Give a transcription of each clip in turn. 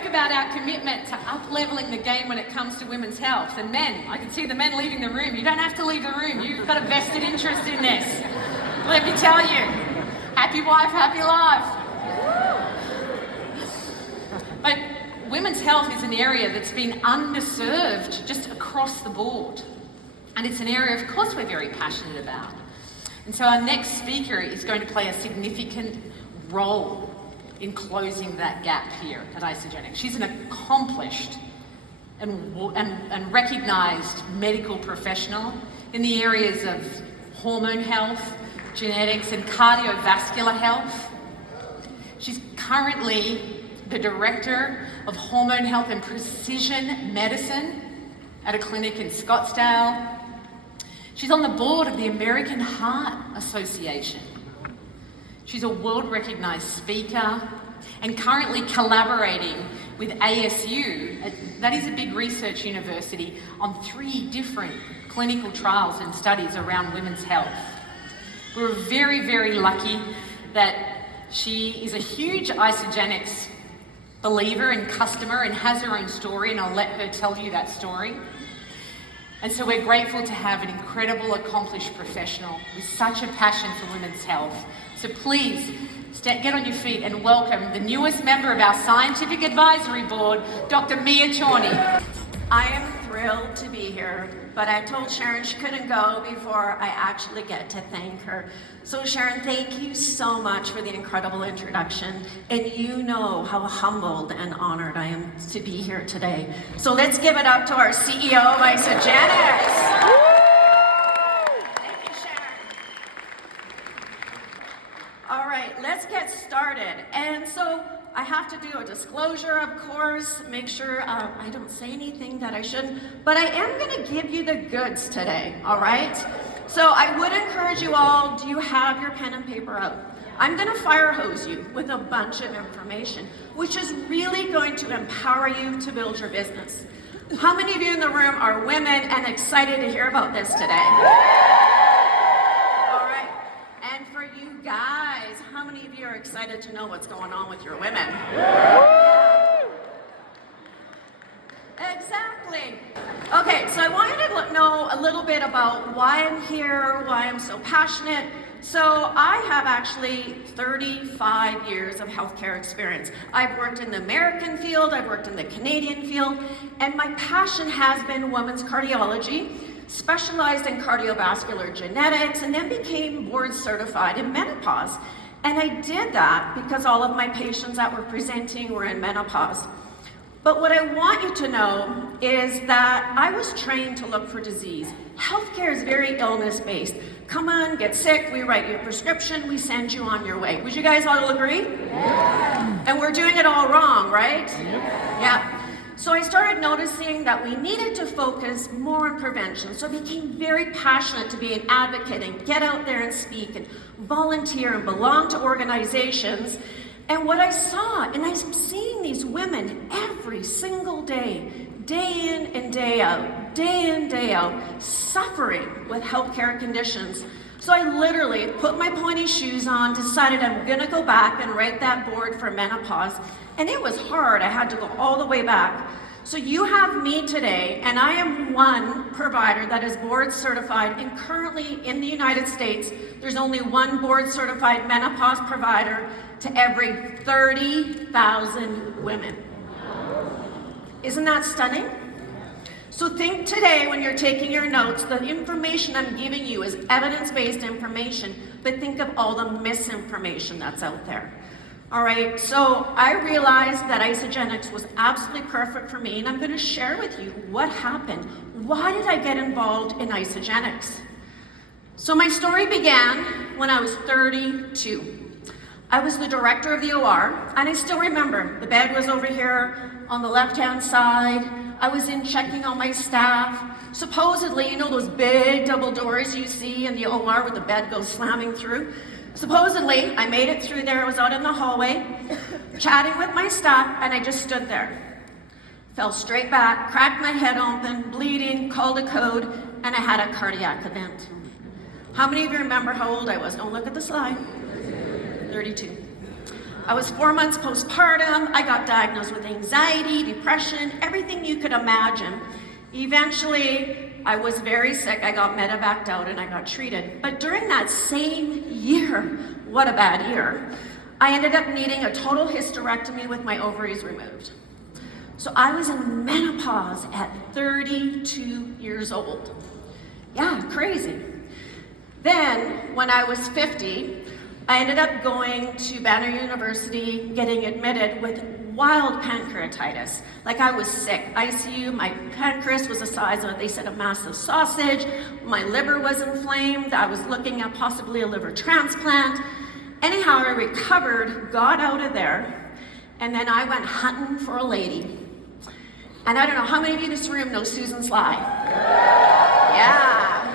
spoke about our commitment to up-leveling the game when it comes to women's health. And men, I can see the men leaving the room. You don't have to leave the room. You've got a vested interest in this. Let me tell you, happy wife, happy life. But women's health is an area that's been underserved just across the board. And it's an area, of course, we're very passionate about. And so our next speaker is going to play a significant role in closing that gap here at Isagenix. She's an accomplished and recognized medical professional in the areas of hormone health, genetics, and cardiovascular health. She's currently the Director of Hormone Health and Precision Medicine at a clinic in Scottsdale. She's on the board of the American Heart Association. She's a world-recognized speaker and currently collaborating with ASU, that is a big research university, on 3 different clinical trials and studies around women's health. We're very, very lucky that she is a huge Isagenix believer and customer and has her own story, and I'll let her tell you that story. And so we're grateful to have an incredible, accomplished professional with such a passion for women's health. So please, get on your feet and welcome the newest member of our Scientific Advisory Board, Dr. Mia Chorney. I am thrilled to be here, but I told Sharon she couldn't go before I actually get to thank her. So Sharon, thank you so much for the incredible introduction, and you know how humbled and honored I am to be here today. So let's give it up to our CEO of Isagenix. All right, let's get started. And so I have to do a disclosure, of course, make sure I don't say anything that I shouldn't, but I am gonna give you the goods today, all right? So I would encourage you all, do you have your pen and paper out? I'm gonna fire hose you with a bunch of information, which is really going to empower you to build your business. How many of you in the room are women and excited to hear about this today? Guys, how many of you are excited to know what's going on with your women? Exactly. Okay, so I want you to know a little bit about why I'm here, why I'm so passionate. So I have actually 35 years of healthcare experience. I've worked in the American field, I've worked in the Canadian field, and my passion has been women's cardiology, specialized in cardiovascular genetics, and then became board certified in menopause. And I did that because all of my patients that were presenting were in menopause. But what I want you to know is that I was trained to look for disease. Healthcare is very illness-based. Come on, get sick, we write you a prescription, we send you on your way. Would you guys all agree? Yeah. And we're doing it all wrong, right? Yeah. So I started noticing that we needed to focus more on prevention. So I became very passionate to be an advocate and get out there and speak and volunteer and belong to organizations. And what I saw, and I'm seeing these women every single day, day in and day out, day in, day out, suffering with healthcare conditions. So I literally put my pointy shoes on, decided I'm gonna go back and write that board for menopause. And it was hard, I had to go all the way back. So you have me today, and I am one provider that is board certified, and currently in the United States, there's only one board certified menopause provider to every 30,000 women. Isn't that stunning? So think today when you're taking your notes, the information I'm giving you is evidence-based information, but think of all the misinformation that's out there. All right, so I realized that Isagenix was absolutely perfect for me, and I'm gonna share with you what happened. Why did I get involved in Isagenix? So my story began when I was 32. I was the director of the OR, and I still remember the bed was over here on the left-hand side. I was in checking on my staff. Supposedly, you know those big double doors you see in the OR where the bed goes slamming through? Supposedly, I made it through there. I was out in the hallway, chatting with my staff, and I just stood there. Fell straight back, cracked my head open, bleeding, called a code, and I had a cardiac event. How many of you remember how old I was? Don't look at the slide. 32. I was 4 months postpartum. I got diagnosed with anxiety, depression, everything you could imagine. Eventually, I was very sick. I got medevaced out and I got treated. But during that same year, what a bad year, I ended up needing a total hysterectomy with my ovaries removed. So I was in menopause at 32 years old. Yeah, crazy. Then, when I was 50, I ended up going to Banner University, getting admitted with wild pancreatitis. Like, I was sick. ICU, my pancreas was the size of, they said, a massive sausage. My liver was inflamed. I was looking at possibly a liver transplant. Anyhow, I recovered, got out of there, and then I went hunting for a lady. And I don't know how many of you in this room know Susan Sly? Yeah.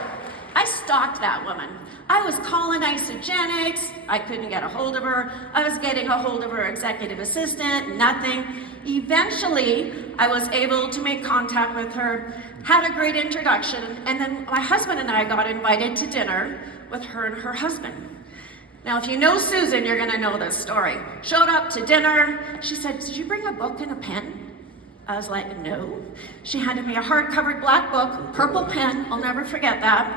I stalked that woman. I was calling Isagenix. I couldn't get a hold of her. I was getting a hold of her executive assistant, nothing. Eventually, I was able to make contact with her, had a great introduction, and then my husband and I got invited to dinner with her and her husband. Now, if you know Susan, you're gonna know this story. Showed up to dinner. She said, "Did you bring a book and a pen?" I was like, "No." She handed me a hard-covered black book, purple pen, I'll never forget that.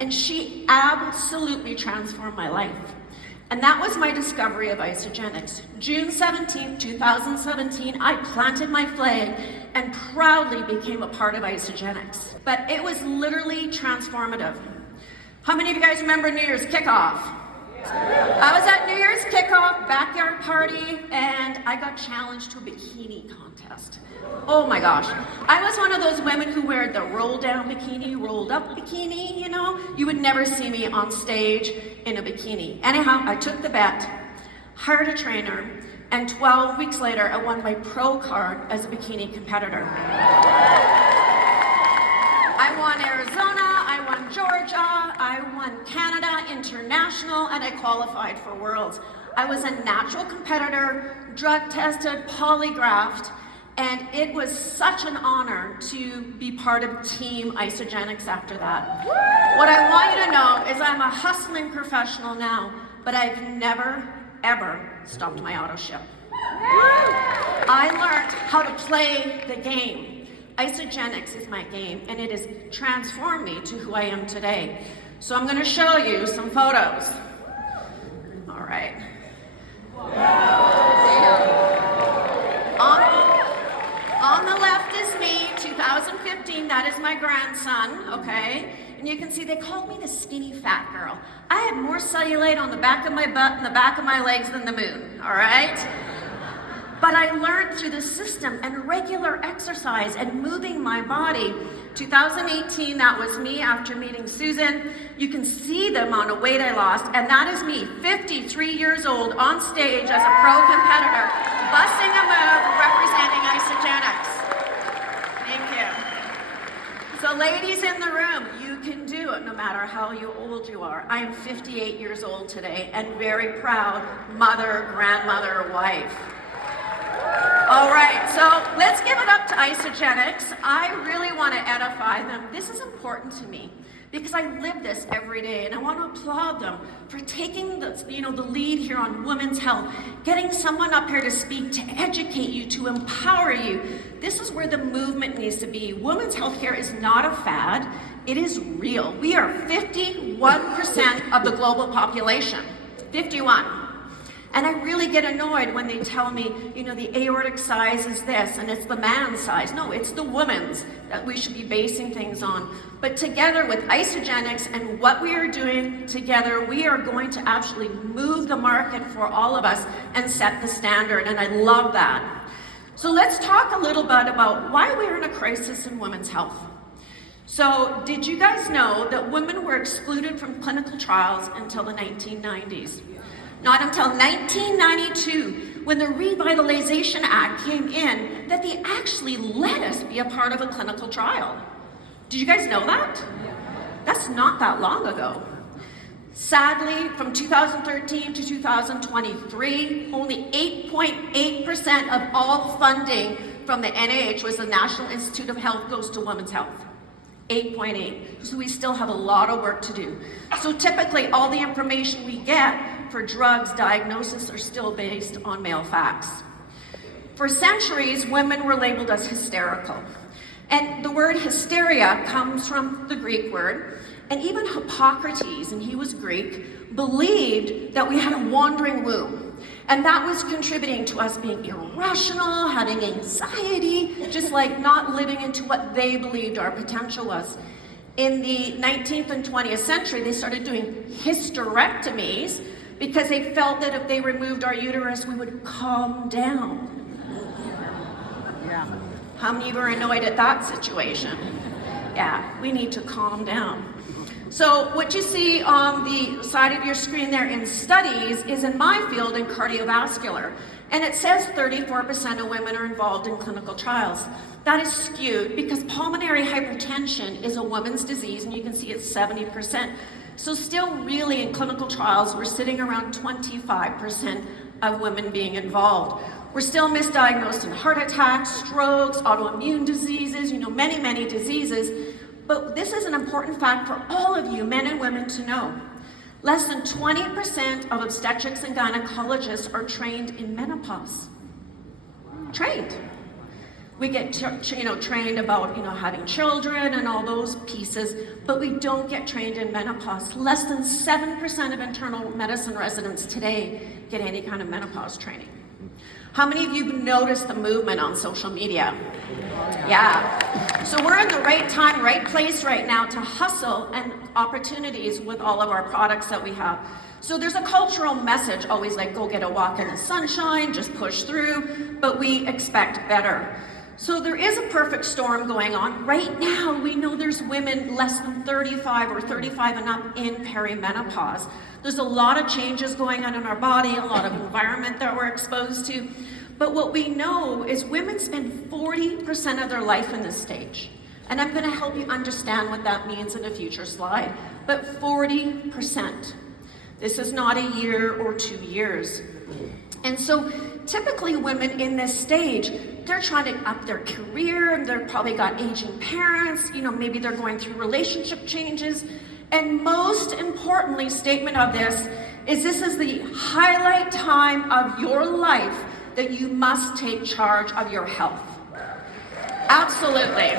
And she absolutely transformed my life. And that was my discovery of Isagenix. June 17, 2017, I planted my flag and proudly became a part of Isagenix. But it was literally transformative. How many of you guys remember New Year's kickoff? I was at New Year's kickoff, backyard party, and I got challenged to a bikini contest. Oh my gosh. I was one of those women who wear the roll-down bikini, rolled-up bikini, you know? You would never see me on stage in a bikini. Anyhow, I took the bet, hired a trainer, and 12 weeks later, I won my pro card as a bikini competitor. I won Arizona, I won Georgia, I won Canada, international, and I qualified for Worlds. I was a natural competitor, drug tested, polygraphed, and it was such an honor to be part of Team Isagenix after that. What I want you to know is I'm a hustling professional now, but I've never, ever stopped my auto ship. I learned how to play the game. Isagenix is my game, and it has transformed me to who I am today. So I'm going to show you some photos. All right. On the left is me, 2015, that is my grandson, okay? And you can see they called me the skinny fat girl. I had more cellulite on the back of my butt and the back of my legs than the moon, all right? But I learned through the system and regular exercise and moving my body. 2018, that was me after meeting Susan. You can see the amount of weight I lost, and that is me, 53 years old, on stage as a pro competitor, busting a move, representing Isagenix. Thank you. So ladies in the room, you can do it no matter how old you are. I am 58 years old today and very proud mother, grandmother, wife. All right, so let's give it up to Isagenix. I really want to edify them. This is important to me because I live this every day, and I want to applaud them for taking the lead here on women's health, getting someone up here to speak, to educate you, to empower you. This is where the movement needs to be. Women's health care is not a fad. It is real. We are 51% of the global population. 51. And I really get annoyed when they tell me, the aortic size is this, and it's the man's size. No, it's the woman's that we should be basing things on. But together with Isagenix and what we are doing together, we are going to actually move the market for all of us and set the standard, and I love that. So let's talk a little bit about why we're in a crisis in women's health. So did you guys know that women were excluded from clinical trials until the 1990s? Not until 1992, when the Revitalization Act came in, that they actually let us be a part of a clinical trial. Did you guys know that? That's not that long ago. Sadly, from 2013 to 2023, only 8.8% of all funding from the NIH, was the National Institute of Health, goes to women's health. 8.8. So we still have a lot of work to do. So typically, all the information we get for drugs diagnosis are still based on male facts. For centuries, women were labeled as hysterical. And the word hysteria comes from the Greek word. And even Hippocrates, and he was Greek, believed that we had a wandering womb. And that was contributing to us being irrational, having anxiety, just like not living into what they believed our potential was. In the 19th and 20th century, they started doing hysterectomies because they felt that if they removed our uterus, we would calm down. Yeah. How many of you are annoyed at that situation? Yeah, we need to calm down. So what you see on the side of your screen there in studies is in my field in cardiovascular. And it says 34% of women are involved in clinical trials. That is skewed because pulmonary hypertension is a woman's disease, and you can see it's 70%. So still really in clinical trials, we're sitting around 25% of women being involved. We're still misdiagnosed in heart attacks, strokes, autoimmune diseases, many, many diseases. But this is an important fact for all of you, men and women, to know. Less than 20% of obstetrics and gynecologists are trained in menopause. Trained. We get trained about having children and all those pieces, but we don't get trained in menopause. Less than 7% of internal medicine residents today get any kind of menopause training. How many of you noticed the movement on social media? Yeah. So we're in the right time, right place right now to hustle and opportunities with all of our products that we have. So there's a cultural message always like, go get a walk in the sunshine, just push through, but we expect better. So there is a perfect storm going on. Right now, we know there's women less than 35 or 35 and up in perimenopause. There's a lot of changes going on in our body, a lot of environment that we're exposed to. But what we know is women spend 40% of their life in this stage. And I'm going to help you understand what that means in a future slide. But 40%. This is not a year or 2 years. And so typically women in this stage, they're trying to up their career, and they've probably got aging parents, maybe they're going through relationship changes. And most importantly, statement of this is the highlight time of your life that you must take charge of your health. Absolutely.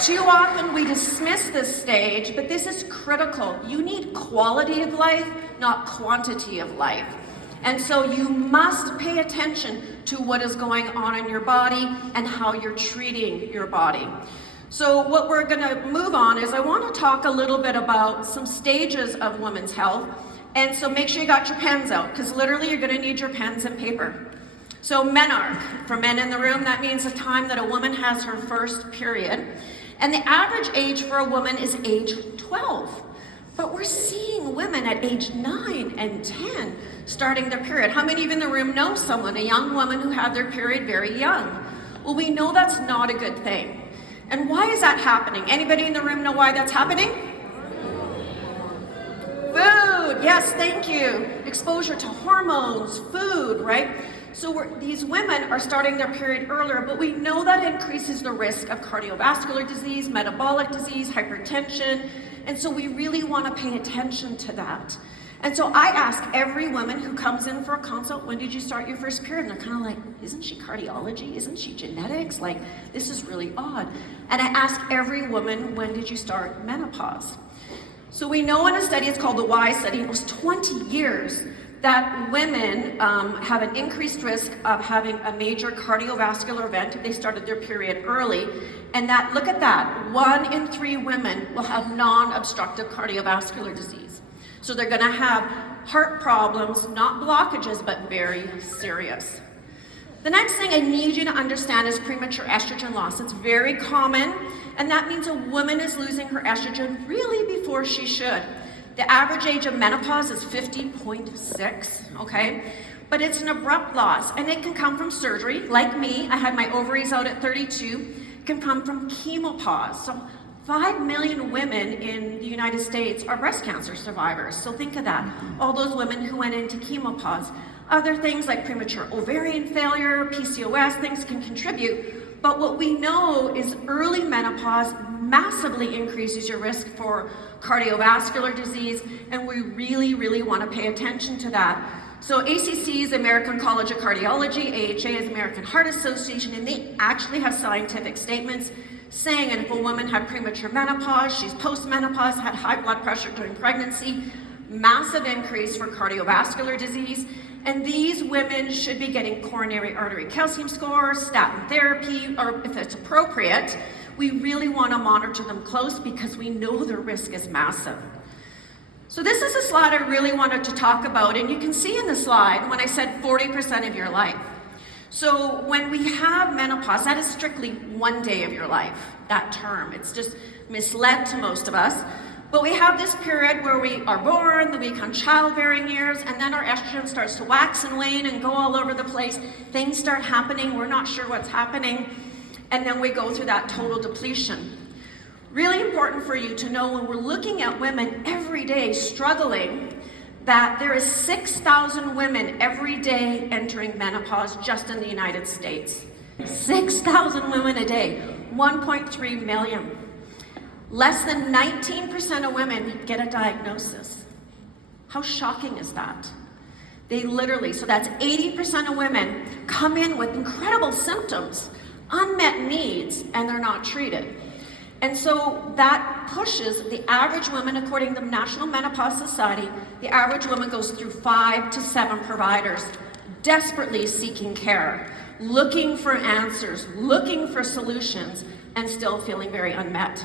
Too often we dismiss this stage, but this is critical. You need quality of life, not quantity of life. And so you must pay attention to what is going on in your body and how you're treating your body. So what we're going to move on is I want to talk a little bit about some stages of women's health. And so make sure you got your pens out, because literally you're going to need your pens and paper. So menarche, for men in the room, that means the time that a woman has her first period. And the average age for a woman is age 12. But we're seeing women at age 9 and 10 starting their period. How many of you in the room know someone, a young woman who had their period very young? Well, we know that's not a good thing. And why is that happening? Anybody in the room know why that's happening? Food, yes, thank you. Exposure to hormones, food, right? So these women are starting their period earlier, but we know that increases the risk of cardiovascular disease, metabolic disease, hypertension, and so we really want to pay attention to that. And so I ask every woman who comes in for a consult, when did you start your first period? And they're kind of like, isn't she cardiology? Isn't she genetics? Like, this is really odd. And I ask every woman, when did you start menopause? So we know in a study, it's called the Y study, it was 20 years, that women have an increased risk of having a major cardiovascular event if they started their period early. And that, look at that, 1 in 3 women will have non-obstructive cardiovascular disease. So they're gonna have heart problems, not blockages, but very serious. The next thing I need you to understand is premature estrogen loss. It's very common, and that means a woman is losing her estrogen really before she should. The average age of menopause is 50.6, okay? But it's an abrupt loss, and it can come from surgery. Like me, I had my ovaries out at 32. It can come from chemopause. So 5 million women in the United States are breast cancer survivors. So think of that. All those women who went into chemopause. Other things like premature ovarian failure, PCOS, things can contribute. But what we know is early menopause massively increases your risk for cardiovascular disease, and we really, really want to pay attention to that. So ACC is American College of Cardiology, AHA is American Heart Association, and they actually have scientific statements saying that if a woman had premature menopause, she's post-menopause, had high blood pressure during pregnancy, massive increase for cardiovascular disease, and these women should be getting coronary artery calcium scores, statin therapy, or if it's appropriate, we really want to monitor them close because we know their risk is massive. So this is a slide I really wanted to talk about, and you can see in the slide when I said 40% of your life. So when we have menopause, that is strictly 1 day of your life, that term. It's just misled to most of us. But we have this period where we are born, then we become childbearing years, and then our estrogen starts to wax and wane and go all over the place. Things start happening, we're not sure what's happening, and then we go through that total depletion. Really important for you to know when we're looking at women every day struggling, that there is 6,000 women every day entering menopause just in the United States. 6,000 women a day, 1.3 million. Less than 19% of women get a diagnosis. How shocking is that? They literally, so that's 80% of women come in with incredible symptoms, unmet needs, and they're not treated. And so that pushes the average woman, according to the National Menopause Society, the average woman goes through 5 to 7 providers, desperately seeking care, looking for answers, looking for solutions, and still feeling very unmet.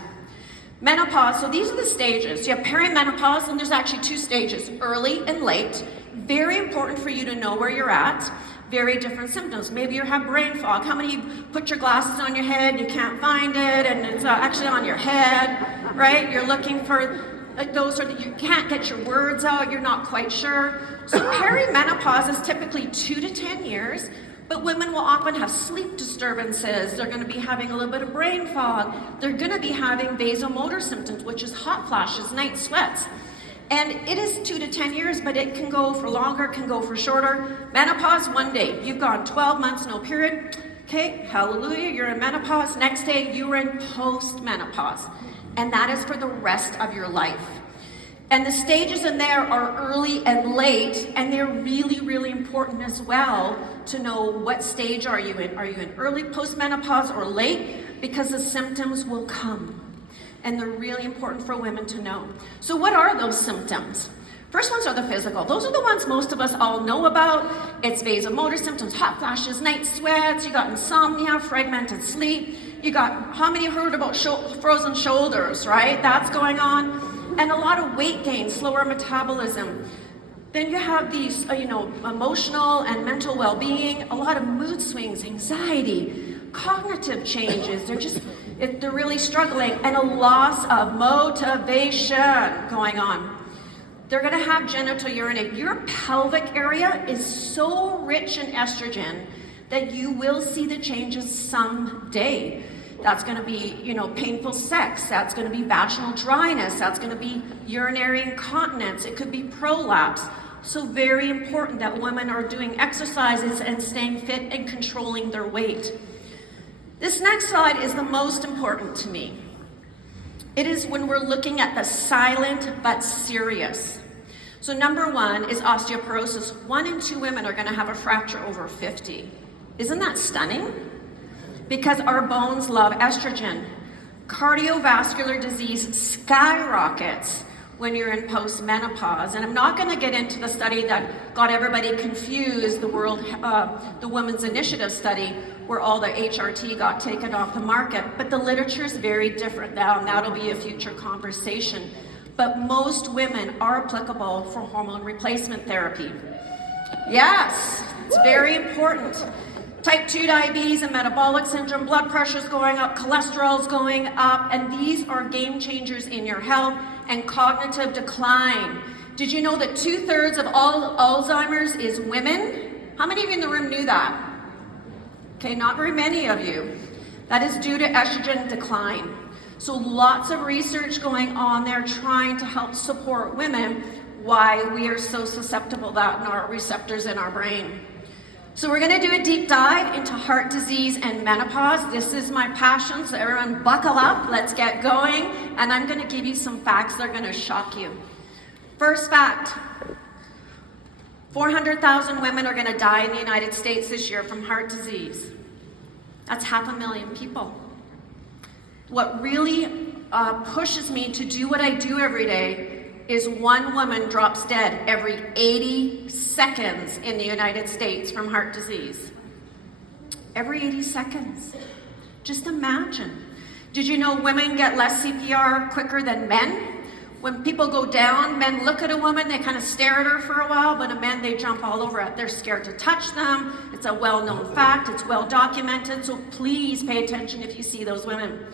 Menopause, so these are the stages. You have perimenopause, and there's actually 2 stages, early and late. Very important for you to know where you're at. Very different symptoms. Maybe you have brain fog. How many put your glasses on your head, you can't find it, and it's actually on your head, right? You're looking for those, or you can't get your words out, you're not quite sure. So perimenopause is typically 2 to 10 years, but women will often have sleep disturbances. They're going to be having a little bit of brain fog. They're going to be having vasomotor symptoms, which is hot flashes, night sweats. And it is 2 to 10 years, but it can go for longer, can go for shorter. Menopause, 1 day. You've gone 12 months, no period. Okay, hallelujah, you're in menopause. Next day, you're in post-menopause. And that is for the rest of your life. And the stages in there are early and late, and they're really, really important as well to know what stage are you in. Are you in early post-menopause or late? Because the symptoms will come. And they're really important for women to know. So what are those symptoms? First ones are the physical. Those are the ones most of us all know about. It's vasomotor symptoms, hot flashes, night sweats, you got insomnia, fragmented sleep. You got, how many heard about frozen shoulders, right? That's going on. And a lot of weight gain, slower metabolism. Then you have these, emotional and mental well-being, a lot of mood swings, anxiety, cognitive changes. They're really struggling, and a loss of motivation going on. They're going to have genital urinate. Your pelvic area is so rich in estrogen that you will see the changes someday. That's going to be, painful sex. That's going to be vaginal dryness. That's going to be urinary incontinence. It could be prolapse. So very important that women are doing exercises and staying fit and controlling their weight. This next slide is the most important to me. It is when we're looking at the silent but serious. So number 1 is osteoporosis. 1 in 2 women are going to have a fracture over 50. Isn't that stunning? Because our bones love estrogen. Cardiovascular disease skyrockets when you're in post-menopause. And I'm not going to get into the study that got everybody confused, the Women's Initiative study, where all the HRT got taken off the market. But the literature is very different now, and that'll be a future conversation. But most women are applicable for hormone replacement therapy. Yes, it's very important. Type 2 diabetes and metabolic syndrome, blood pressure's going up, cholesterol's going up, and these are game changers in your health, and cognitive decline. Did you know that 2/3 of all Alzheimer's is women? How many of you in the room knew that? Okay, not very many of you. That is due to estrogen decline. So lots of research going on there trying to help support women, why we are so susceptible to that in our receptors in our brain. So we're gonna do a deep dive into heart disease and menopause. This is my passion, so everyone buckle up, let's get going. And I'm gonna give you some facts that are gonna shock you. First fact, 400,000 women are gonna die in the United States this year from heart disease. That's 500,000 people. What really pushes me to do what I do every day is one woman drops dead every 80 seconds in the United States from heart disease. Every 80 seconds. Just imagine. Did you know women get less CPR quicker than men? When people go down, men look at a woman, they kind of stare at her for a while, but a man, they jump all over it. They're scared to touch them. It's a well-known fact, it's well documented, so please pay attention if you see those women.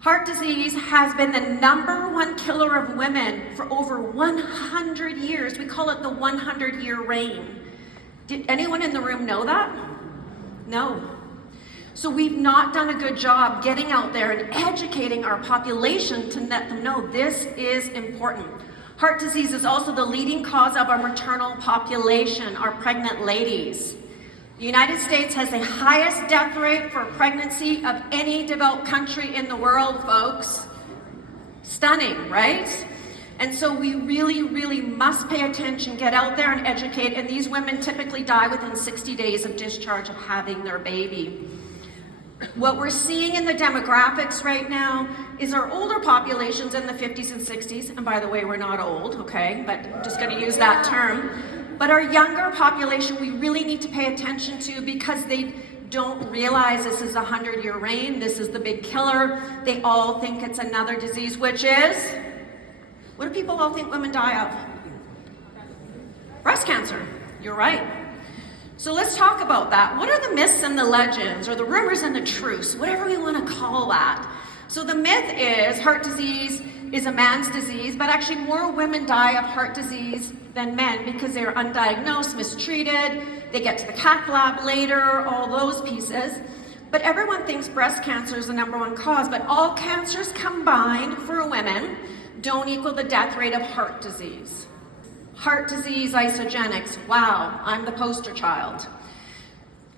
Heart disease has been the #1 killer of women for over 100 years. We call it the 100-year reign. Did anyone in the room know that? No. So we've not done a good job getting out there and educating our population to let them know this is important. Heart disease is also the leading cause of our maternal population, our pregnant ladies. The United States has the highest death rate for pregnancy of any developed country in the world, folks. Stunning, right? And so we really, really must pay attention, get out there and educate, and these women typically die within 60 days of discharge of having their baby. What we're seeing in the demographics right now is our older populations in the 50s and 60s, and by the way, we're not old, okay, but I'm just gonna use that term. But our younger population, we really need to pay attention to because they don't realize this is a 100-year reign, this is the big killer. They all think it's another disease, which is, what do people all think women die of? Breast cancer, you're right. So let's talk about that. What are the myths and the legends, or the rumors and the truths, whatever we want to call that? So the myth is heart disease is a man's disease, but actually more women die of heart disease than men because they're undiagnosed, mistreated, they get to the cath lab later, all those pieces. But everyone thinks breast cancer is the #1 cause, but all cancers combined for women don't equal the death rate of heart disease. Heart disease, Isagenix, wow, I'm the poster child.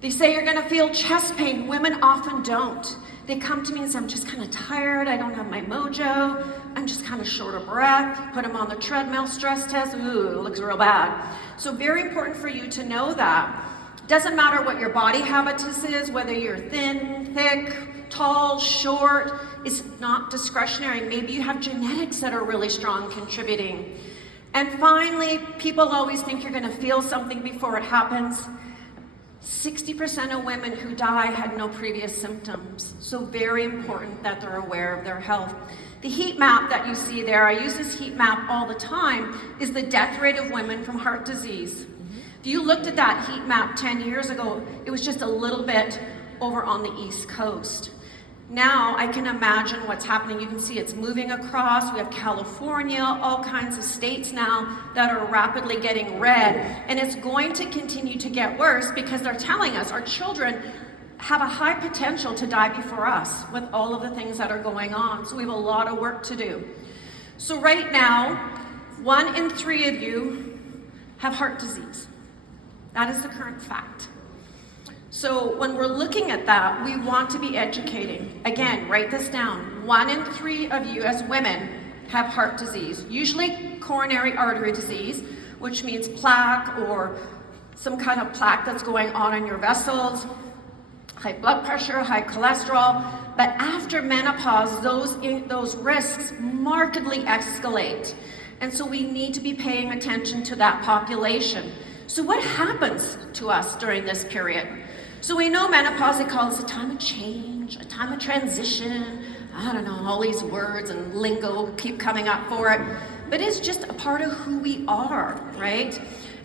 They say you're gonna feel chest pain. Women often don't. They come to me and say, I'm just kind of tired, I don't have my mojo, I'm just kind of short of breath. Put them on the treadmill, stress test, ooh, it looks real bad. So very important for you to know that. Doesn't matter what your body habitus is, whether you're thin, thick, tall, short, it's not discretionary. Maybe you have genetics that are really strong contributing. And finally, people always think you're gonna feel something before it happens. 60% of women who die had no previous symptoms. So very important that they're aware of their health. The heat map that you see there, I use this heat map all the time, is the death rate of women from heart disease. If you looked at that heat map 10 years ago, it was just a little bit over on the East Coast. Now I can imagine what's happening. You can see it's moving across. We have California, all kinds of states now that are rapidly getting red. And it's going to continue to get worse because they're telling us our children have a high potential to die before us with all of the things that are going on. So we have a lot of work to do. So right now, 1 in 3 of you have heart disease. That is the current fact. So when we're looking at that, we want to be educating. Again, write this down. 1 in 3 of you as women have heart disease, usually coronary artery disease, which means plaque or some kind of plaque that's going on in your vessels, high blood pressure, high cholesterol. But after menopause, those risks markedly escalate. And so we need to be paying attention to that population. So what happens to us during this period? So we know menopause, they call this a time of change, a time of transition. I don't know, all these words and lingo keep coming up for it. But it's just a part of who we are, right?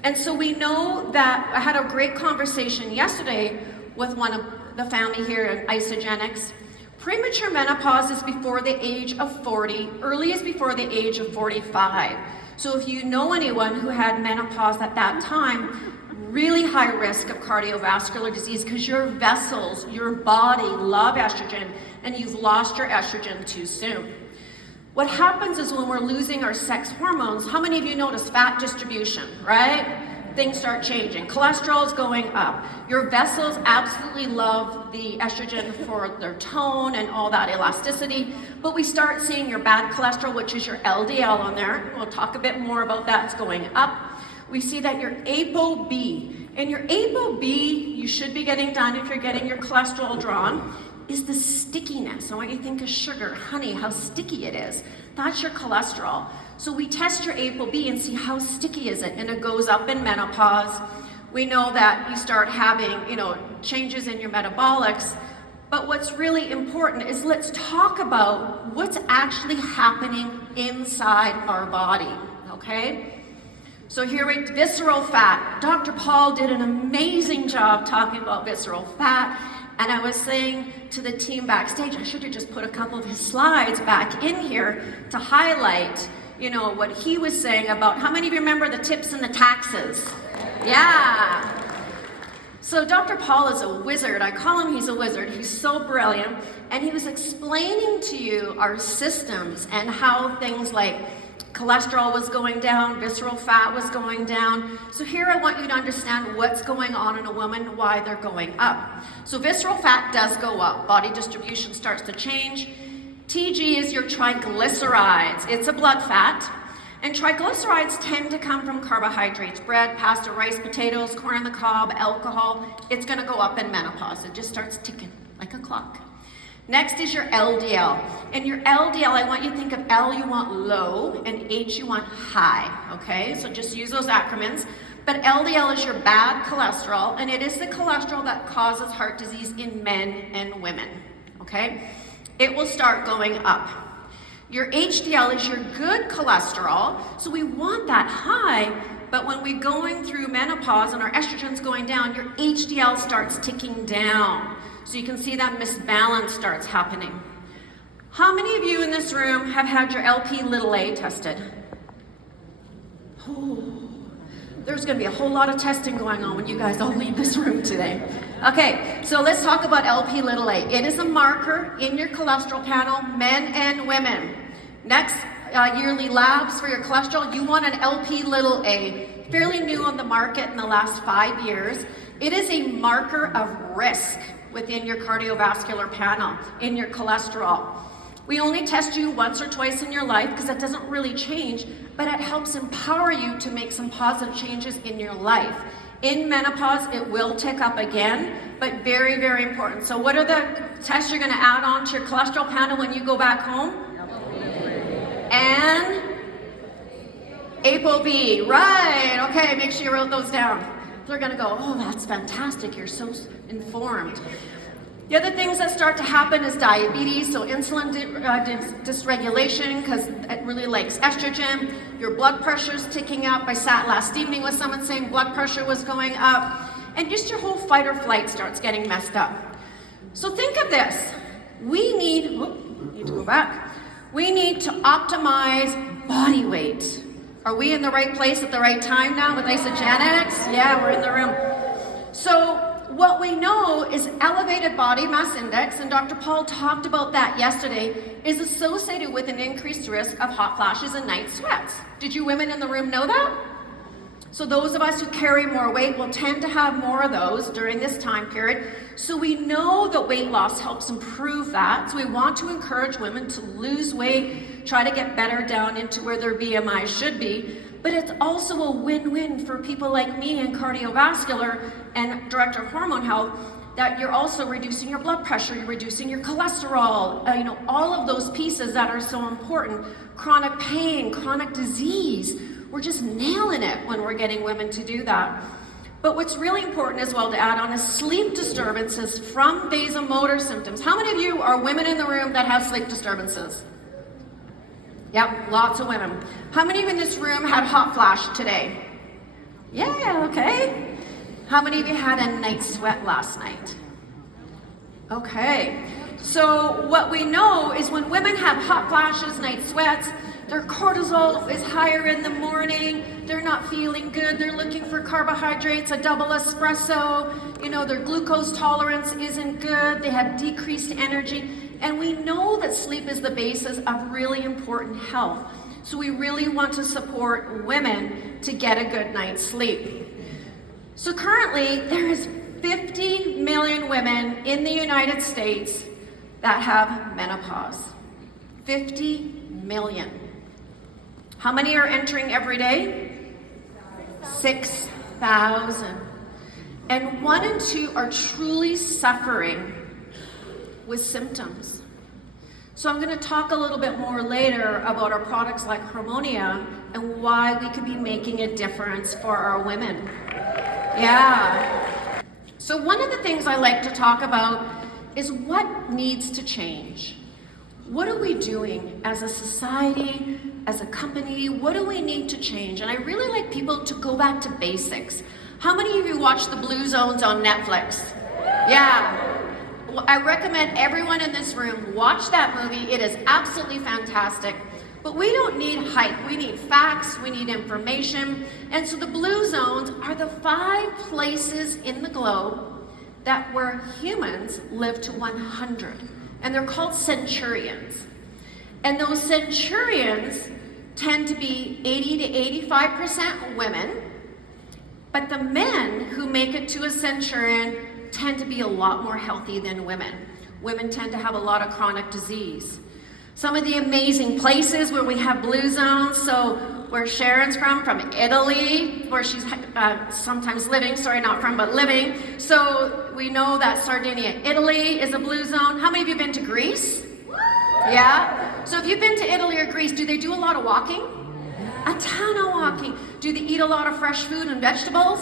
And so we know that I had a great conversation yesterday with one of the family here in Isagenix. Premature menopause is before the age of 40, early is before the age of 45. So if you know anyone who had menopause at that time, really high risk of cardiovascular disease because your vessels, your body love estrogen and you've lost your estrogen too soon. What happens is when we're losing our sex hormones, how many of you notice fat distribution, right? things start changing. Cholesterol is going up. Your vessels absolutely love the estrogen for their tone and all that elasticity, but we start seeing your bad cholesterol, which is your LDL on there. We'll talk a bit more about that. It's going up. We see that your ApoB, and your ApoB, you should be getting done if you're getting your cholesterol drawn, is the stickiness. I want you to think of sugar, honey, how sticky it is. That's your cholesterol. So we test your ApoB and see how sticky is it, and it goes up in menopause. We know that you start having, changes in your metabolics. But what's really important is let's talk about what's actually happening inside our body, okay? So here we visceral fat. Dr. Paul did an amazing job talking about visceral fat. And I was saying to the team backstage, I should have just put a couple of his slides back in here to highlight, what he was saying about, how many of you remember the tips and the taxes? Yeah. So Dr. Paul is a wizard. I call him, he's a wizard. He's so brilliant. And he was explaining to you our systems and how things like cholesterol was going down, visceral fat was going down. So here I want you to understand what's going on in a woman, why they're going up. So visceral fat does go up. Body distribution starts to change. TG is your triglycerides. It's a blood fat. And triglycerides tend to come from carbohydrates, bread, pasta, rice, potatoes, corn on the cob, alcohol. It's going to go up in menopause. It just starts ticking like a clock. Next is your LDL. And your LDL, I want you to think of L you want low and H you want high, okay? So just use those acronyms. But LDL is your bad cholesterol, and it is the cholesterol that causes heart disease in men and women, okay? It will start going up. Your HDL is your good cholesterol, so we want that high, but when we're going through menopause and our estrogen's going down, your HDL starts ticking down. So you can see that misbalance starts happening. How many of you in this room have had your LP(a) tested? Oh, there's going to be a whole lot of testing going on when you guys all leave this room today. Okay, so let's talk about LP(a). It is a marker in your cholesterol panel, men and women. Next, yearly labs for your cholesterol, you want an LP(a), fairly new on the market in the last 5 years. It is a marker of risk within your cardiovascular panel, in your cholesterol. We only test you once or twice in your life because that doesn't really change, but it helps empower you to make some positive changes in your life. In menopause, it will tick up again, but very, very important. So what are the tests you're going to add on to your cholesterol panel when you go back home? And ApoB, right, okay, make sure you wrote those down. They're going to go, oh, that's fantastic, you're so informed. The other things that start to happen is diabetes, so insulin dysregulation, because it really likes estrogen. Your blood pressure's ticking up. I sat last evening with someone saying blood pressure was going up, and just your whole fight or flight starts getting messed up. So think of this. We need to go back. We need to optimize body weight. Are we in the right place at the right time now with Isagenix? Yeah, we're in the room. So what we know is elevated body mass index, and Dr. Paul talked about that yesterday, is associated with an increased risk of hot flashes and night sweats. Did you women in the room know that? So those of us who carry more weight will tend to have more of those during this time period. So we know that weight loss helps improve that. So we want to encourage women to lose weight, try to get better down into where their BMI should be. But it's also a win-win for people like me in cardiovascular and director of hormone health, that you're also reducing your blood pressure, you're reducing your cholesterol, all of those pieces that are so important. Chronic pain, chronic disease. We're just nailing it when we're getting women to do that. But what's really important as well to add on is sleep disturbances from vasomotor symptoms. How many of you are women in the room that have sleep disturbances? Yep, lots of women. How many of you in this room had hot flash today? Yeah, okay. How many of you had a night sweat last night? Okay. So what we know is when women have hot flashes, night sweats, their cortisol is higher in the morning, they're not feeling good, they're looking for carbohydrates, a double espresso, their glucose tolerance isn't good, they have decreased energy. And we know that sleep is the basis of really important health. So we really want to support women to get a good night's sleep. So currently, there is 50 million women in the United States that have menopause. 50 million. How many are entering every day? 6,000. And 1 in 2 are truly suffering with symptoms. So I'm going to talk a little bit more later about our products like Hormonia and why we could be making a difference for our women. Yeah. So one of the things I like to talk about is what needs to change. What are we doing as a society, as a company? What do we need to change? And I really like people to go back to basics. How many of you watch The Blue Zones on Netflix? Yeah. I recommend everyone in this room watch that movie. It is absolutely fantastic. But we don't need hype. We need facts. We need information. And so the Blue Zones are the 5 places in the globe that where humans live to 100. And they're called centurions. And those centurions tend to be 80 to 85% women. But the men who make it to a centurion tend to be a lot more healthy than women. Women tend to have a lot of chronic disease. Some of the amazing places where we have blue zones, so where Sharon's from Italy, where she's sometimes living, sorry, not from, but living. So we know that Sardinia, Italy is a blue zone. How many of you have been to Greece? Yeah? So if you've been to Italy or Greece, do they do a lot of walking? A ton of walking. Do they eat a lot of fresh food and vegetables?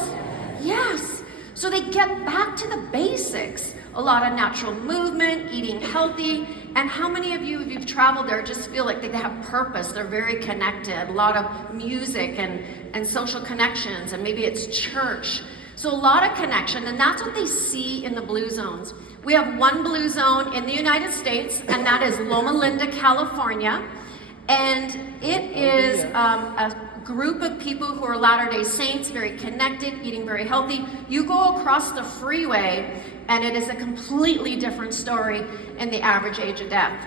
Yes. So they get back to the basics. A lot of natural movement, eating healthy. And how many of you, if you've traveled there, just feel like they have purpose? They're very connected. A lot of music and social connections, and maybe it's church. So a lot of connection, and that's what they see in the blue zones. We have one blue zone in the United States, and that is Loma Linda, California. And it is a group of people who are Latter-day Saints, very connected, eating very healthy. You go across the freeway, and it is a completely different story in the average age of death.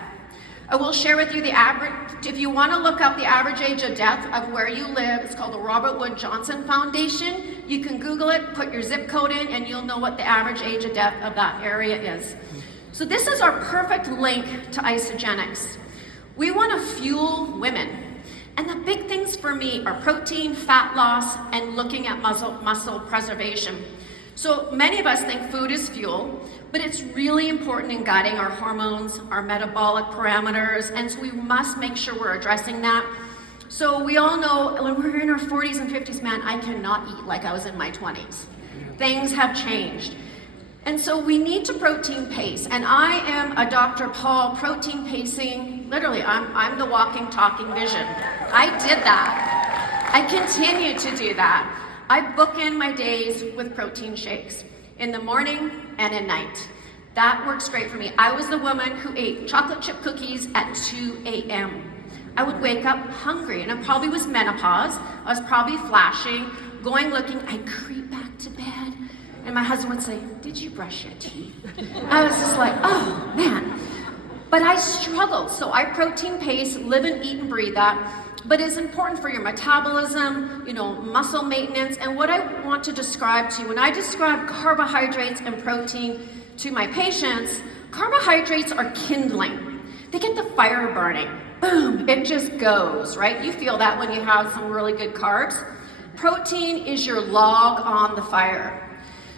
I will share with you the average, if you want to look up the average age of death of where you live, it's called the Robert Wood Johnson Foundation. You can Google it, put your zip code in, and you'll know what the average age of death of that area is. So this is our perfect link to Isagenix. We want to fuel women. And the big things for me are protein, fat loss, and looking at muscle preservation. So many of us think food is fuel, but it's really important in guiding our hormones, our metabolic parameters, and so we must make sure we're addressing that. So we all know when we're in our 40s and 50s, man, I cannot eat like I was in my 20s. Things have changed. And so we need to protein pace, and I am a Dr. Paul protein pacing, literally, I'm the walking, talking vision. I did that. I continue to do that. I bookend my days with protein shakes in the morning and at night. That works great for me. I was the woman who ate chocolate chip cookies at 2 a.m. I would wake up hungry, and it probably was menopause. I was probably flashing, going looking. I'd creep back to bed. And my husband would say, "Did you brush your teeth?" I was just like, oh man. But I struggled, so I protein pace, live and eat and breathe that. But it's important for your metabolism, muscle maintenance. And what I want to describe to you, when I describe carbohydrates and protein to my patients, carbohydrates are kindling. They get the fire burning. Boom, it just goes, right? You feel that when you have some really good carbs. Protein is your log on the fire.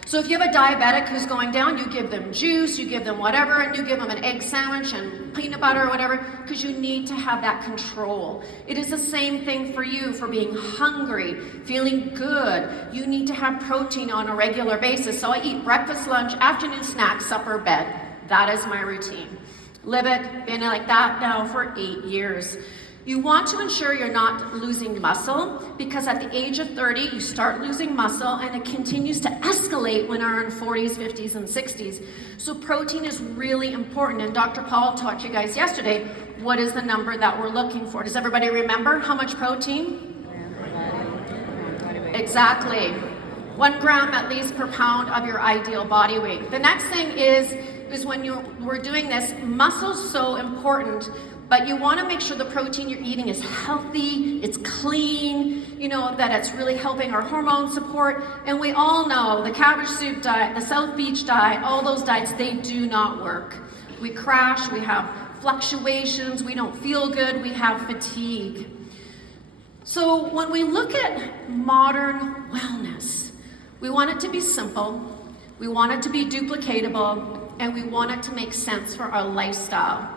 So if you have a diabetic who's going down, you give them juice, you give them whatever, and you give them an egg sandwich and peanut butter or whatever, because you need to have that control. It is the same thing for you, for being hungry, feeling good. You need to have protein on a regular basis. So I eat breakfast, lunch, afternoon snack, supper, bed. That is my routine. Live it, been like that now for 8 years. You want to ensure you're not losing muscle, because at the age of 30, you start losing muscle, and it continues to escalate when we're in 40s, 50s, and 60s. So protein is really important, and Dr. Paul taught you guys yesterday what is the number that we're looking for. Does everybody remember how much protein? Exactly. 1 gram at least per pound of your ideal body weight. The next thing is is when we're doing this, muscle's so important, but you want to make sure the protein you're eating is healthy, it's clean, you know, that it's really helping our hormone support. And we all know the cabbage soup diet, the South Beach diet, all those diets, they do not work. We crash, we have fluctuations, we don't feel good, we have fatigue. So when we look at modern wellness, we want it to be simple, we want it to be duplicatable, and we want it to make sense for our lifestyle.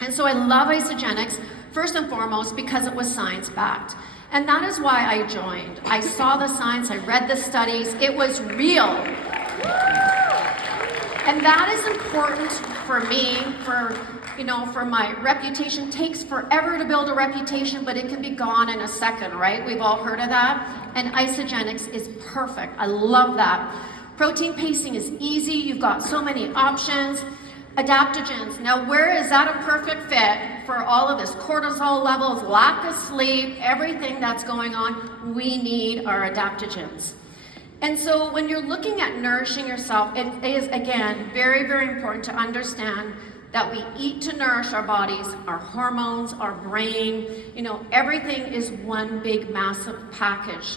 And so I love Isagenix, first and foremost, because it was science-backed. And that is why I joined. I saw the science, I read the studies, it was real. And that is important for me, for my reputation. It takes forever to build a reputation, but it can be gone in a second, right? We've all heard of that. And Isagenix is perfect. I love that. Protein pacing is easy. You've got so many options. Adaptogens. Now, where is that a perfect fit for all of this cortisol levels, lack of sleep, everything that's going on? We need our adaptogens. And so when you're looking at nourishing yourself, it is, again, very, very important to understand that we eat to nourish our bodies, our hormones, our brain, everything is one big, massive package.